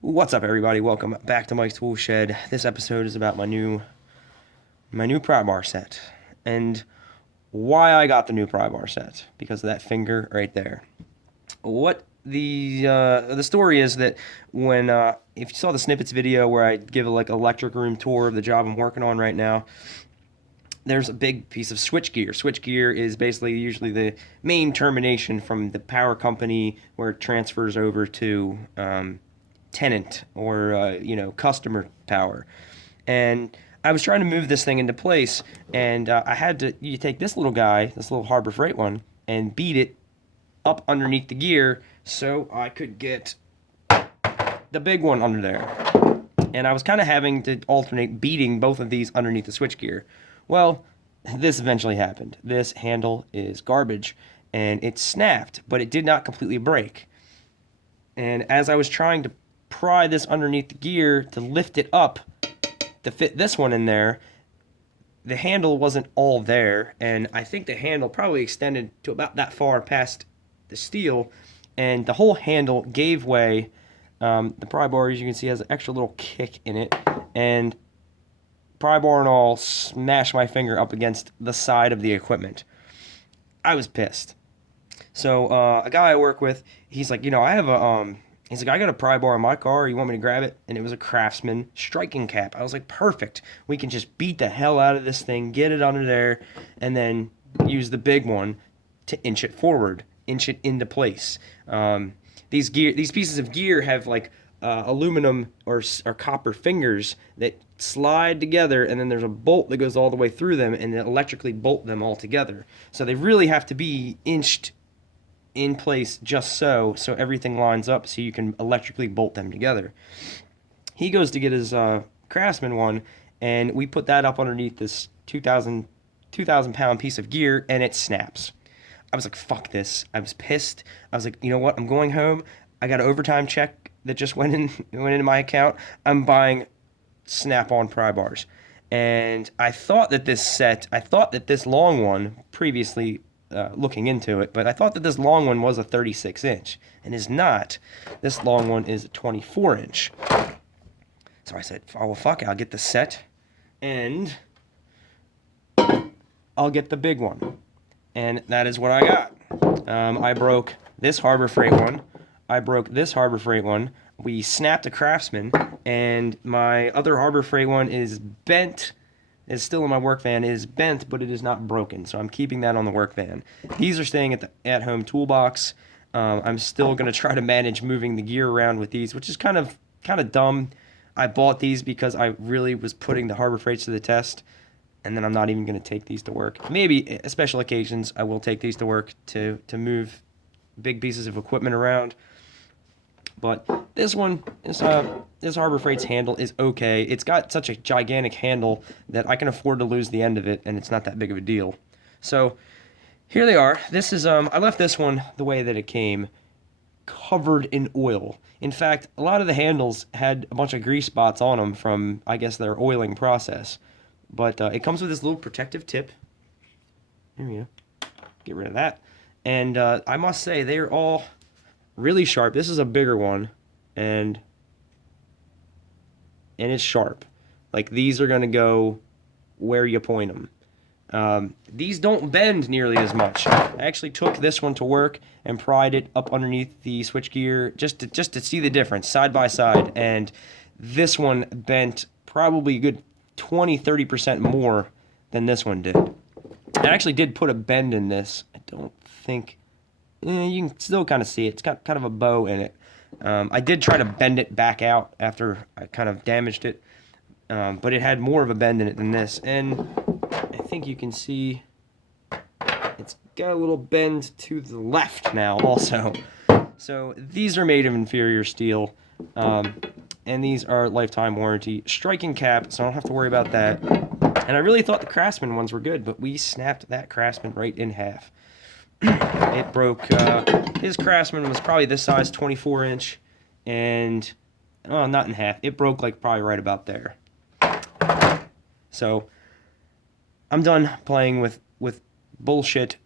What's up, everybody? Welcome back to Mike's Tool Shed. This episode is about my new pry bar set and why I got the new pry bar set because of that finger right there. What the story is that when if you saw the snippets video where I give a electric room tour of the job I'm working on right now, there's a big piece of switch gear. Switch gear is basically usually the main termination from the power company where it transfers over to tenant or customer power. And I was trying to move this thing into place, and I had to you take this little guy, this little Harbor Freight one, and beat it up underneath the gear so I could get the big one under there. And I was kind of having to alternate beating both of these underneath the switch gear. Well, this eventually happened. This handle is garbage, and it snapped, but it did not completely break. And as I was trying to pry this underneath the gear to lift it up to fit this one in there, the handle wasn't all there, and I think the handle probably extended to about that far past the steel, and the whole handle gave way. The pry bar, as you can see, has an extra little kick in it, and pry bar and all smashed my finger up against the side of the equipment. I was pissed. So a guy I work with, he's like, I have a he's like, I got a pry bar in my car. You want me to grab it? And it was a Craftsman striking cap. I was like, perfect. We can just beat the hell out of this thing, get it under there, and then use the big one to inch it forward, inch it into place. These pieces of gear have aluminum or copper fingers that slide together, and then there's a bolt that goes all the way through them, and they electrically bolt them all together. So they really have to be inched in place just so everything lines up so you can electrically bolt them together. He goes to get his Craftsman one, and we put that up underneath this 2,000 pound piece of gear, and it snaps. I was like, fuck this. I was pissed. I was like, you know what? I'm going home. I got an overtime check that just went into my account. I'm buying snap-on pry bars. And I thought that this long one, previously looking into it, but I thought that this long one was a 36 inch, and is not. This long one is a 24 inch. So I said, oh, well, fuck it. I'll get the set, and I'll get the big one. And that is what I got. I broke this Harbor Freight one. I broke this Harbor Freight one. We snapped a Craftsman, and my other Harbor Freight one is bent. Is still in my work van. It is bent, but it is not broken. So I'm keeping that on the work van. These are staying at the at-home toolbox. I'm still gonna try to manage moving the gear around with these, which is kind of dumb. I bought these because I really was putting the Harbor Freights to the test, and then I'm not even gonna take these to work. Maybe at special occasions I will take these to work to move big pieces of equipment around. But this Harbor Freight's handle is okay. It's got such a gigantic handle that I can afford to lose the end of it, and it's not that big of a deal. So here they are. This is I left this one the way that it came, covered in oil. In fact, a lot of the handles had a bunch of grease spots on them from, I guess, their oiling process. But it comes with this little protective tip. There we go. Get rid of that. And I must say, they are all really sharp. This is a bigger one, and it's sharp. Like, these are going to go where you point them. These don't bend nearly as much. I actually took this one to work and pried it up underneath the switchgear just to see the difference side by side, and this one bent probably a good 20-30% more than this one did. I actually did put a bend in this. I don't think you can still kind of see it. It's got kind of a bow in it. I did try to bend it back out after I kind of damaged it, but it had more of a bend in it than this. And I think you can see it's got a little bend to the left now also. So these are made of inferior steel, and these are lifetime warranty. Striking cap, so I don't have to worry about that. And I really thought the Craftsman ones were good, but we snapped that Craftsman right in half. It broke, his Craftsman was probably this size, 24 inch, and, not in half. It broke probably right about there. So, I'm done playing with bullshit,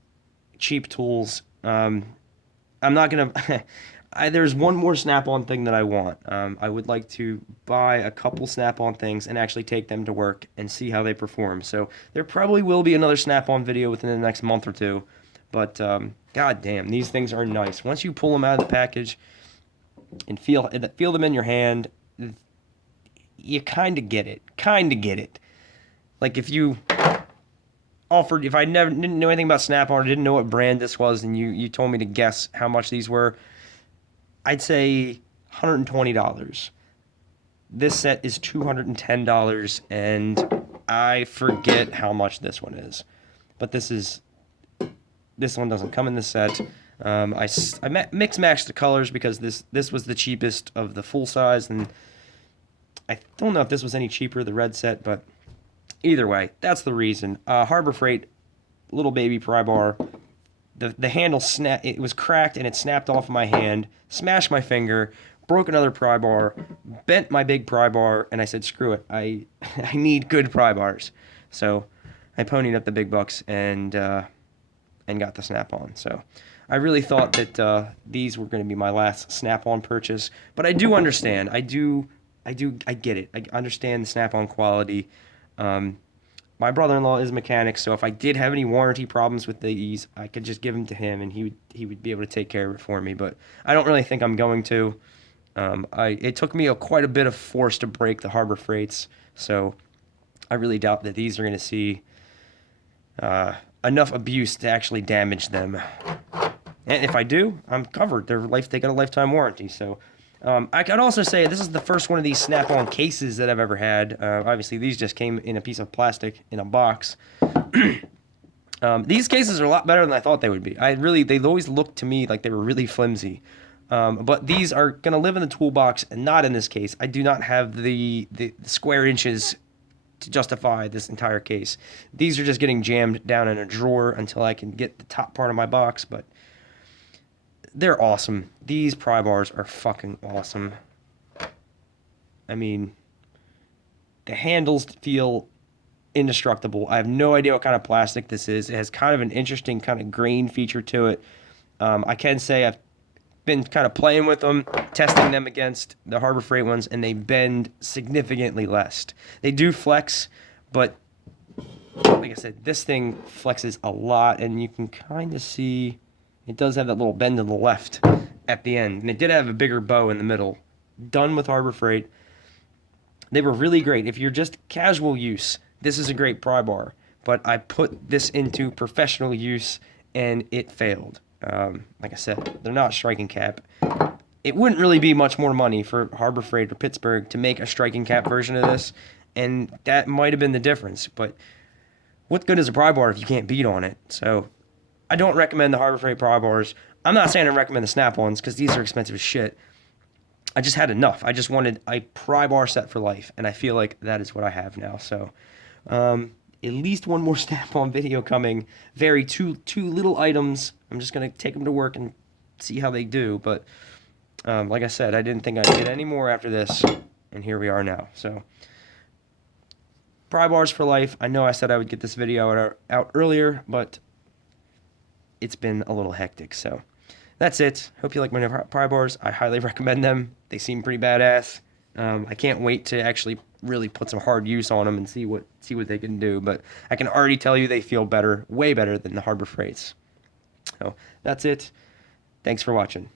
cheap tools. I'm not gonna, there's one more Snap-on thing that I want. I would like to buy a couple Snap-on things and actually take them to work and see how they perform. So there probably will be another Snap-on video within the next month or two. But god damn, these things are nice. Once you pull them out of the package and feel them in your hand, you kind of get it. Kind of get it. Like if I never didn't know anything about Snap-on or didn't know what brand this was, and you told me to guess how much these were, I'd say $120. This set is $210, and I forget how much this one is. But this one doesn't come in this set. I mix matched the colors because this was the cheapest of the full size, and I don't know if this was any cheaper, the red set, but either way, that's the reason. Harbor Freight, little baby pry bar. The handle it was cracked and it snapped off my hand, smashed my finger, broke another pry bar, bent my big pry bar, and I said, screw it, I need good pry bars. So I ponied up the big bucks and got the Snap-on. So I really thought that these were going to be my last Snap-on purchase, but I do understand. I get it. I understand the Snap-on quality. My brother-in-law is a mechanic, so if I did have any warranty problems with these, I could just give them to him, and he would be able to take care of it for me. But I don't really think I'm going to. It took me quite a bit of force to break the Harbor Freights, so I really doubt that these are going to see enough abuse to actually damage them. And if I do, I'm covered. They got a lifetime warranty, so. I could also say this is the first one of these Snap-on cases that I've ever had. Obviously, these just came in a piece of plastic in a box. These cases are a lot better than I thought they would be. They've always looked to me like they were really flimsy. But these are going to live in the toolbox and not in this case. I do not have the square inches to justify this entire case. These are just getting jammed down in a drawer until I can get the top part of my box, but they're awesome. These pry bars are fucking awesome. I mean, the handles feel indestructible. I have no idea what kind of plastic this is. It has kind of an interesting kind of grain feature to it. I can say I've been kind of playing with them, testing them against the Harbor Freight ones, and they bend significantly less. They do flex, but like I said, this thing flexes a lot, and you can kind of see it does have that little bend to the left at the end. And it did have a bigger bow in the middle. Done with Harbor Freight. They were really great. If you're just casual use, this is a great pry bar. But I put this into professional use, and it failed. Like I said, they're not striking cap. It wouldn't really be much more money for Harbor Freight or Pittsburgh to make a striking cap version of this. And that might have been the difference. But what good is a pry bar if you can't beat on it? So I don't recommend the Harbor Freight pry bars. I'm not saying I recommend the Snap-ons because these are expensive as shit. I just had enough. I just wanted a pry bar set for life, and I feel like that is what I have now. So, at least one more Snap-on video coming. Two little items. I'm just gonna take them to work and see how they do. But like I said, I didn't think I'd get any more after this, and here we are now. So, pry bars for life. I know I said I would get this video out earlier, but it's been a little hectic, so that's it. Hope you like my new pry bars. I highly recommend them. They seem pretty badass. I can't wait to actually really put some hard use on them and see what they can do. But I can already tell you they feel better, way better than the Harbor Freights. So that's it. Thanks for watching.